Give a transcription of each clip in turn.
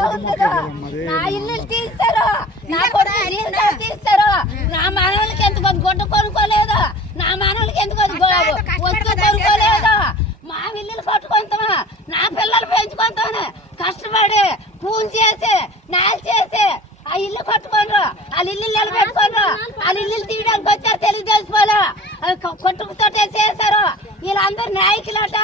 వస్తా. నా ఇల్లు తీస్తారు. నా కొడుకు తీస్తారు. నా మనవలకి ఎందుకు గుడ్డ కొనుక్కోలేదు? నా మనవలకి ఎందుకు వస్తువు కొనుక్కోలేదు? మా ఇల్లులు కట్టుకుంటామా నా పిల్లలు పెంచుకుంటామని కష్టపడి పూలు చేసి నాలు చేసి ఆ ఇల్లు కట్టుకోనరు వాళ్ళ ఇల్లు నిలబెట్టుకోనరు వాళ్ళ ఇల్లు తీయడానికి వచ్చారు తెలుగుదేశం వాళ్ళు కొట్టుకుతోటే చేశారు. వీళ్ళందరూ నాయకులట.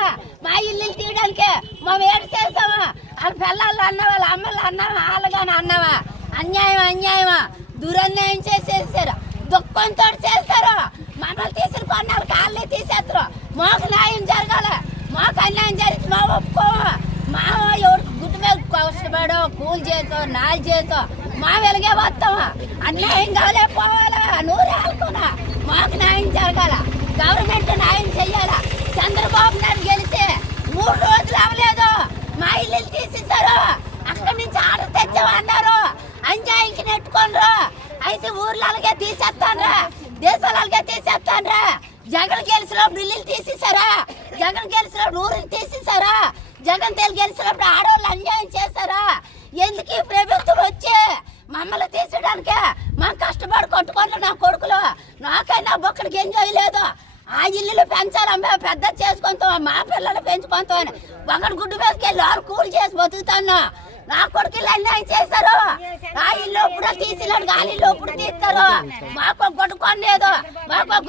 మా ఇల్లు తీయడానికి మా వేడి చేస్తామా? వాళ్ళ పిల్లలు అన్నవా వాళ్ళ అమ్మలు అన్నావా వాళ్ళగాని అన్నావా? అన్యాయం అన్యాయమా? దురన్యాయం చేసేసారు. దుఃఖంతో చేస్తారు. మమ్మల్ని తీసిన కొన్నాళ్ళు కాళ్ళే తీసేస్తారు. మాకు న్యాయం జరగాలి. మాకు అన్యాయం జరిగింది మా ఒప్పుకోవా? మా ఎవరికి గుడ్డు మీద కష్టపడో కూలి చేతో నాలు చేతో మా వెలిగే వస్తామా అన్యాయం కాలే పోవాలా నూరు ఆడుకున్నా మాకు న్యాయం జరగాల. గవర్నమెంట్ ఊర్లకే తీసేస్తాన్రా. దేశాలకే తీసేస్తాన్రా. జగన్ గెలిచినప్పుడు ఇల్లు తీసేశారా? జగన్ గెలిచినప్పుడు ఊరిని తీసేశారా? జగన్ తెలు గెలిచినప్పుడు ఆడవాళ్ళు అన్యాయం చేశారా? ఎందుకు ఈ ప్రభుత్వం వచ్చి మమ్మల్ని తీసేయడానికి మా కష్టపడి కొట్టుకోండి నా కొడుకులు? నాకైనా ఒక్కడికి ఎంజాయ్ లేదు. ఆ ఇల్లులు పెంచాలమ్మ పెద్ద చేసుకుంటాం మా పిల్లలు పెంచుకుంటాం అని ఒకటి గుడ్డు వేసుకెళ్ళి ఆరు కూలి చేసి బతుకుతాను. నా కొడుకు అన్యాయం చేశారు. ఆ ఇల్లు ఇప్పుడు తీసినాడు గాలి ఇల్లు ఇప్పుడు తీస్తారు. మాకు కొట్టుకోలేదు మాకు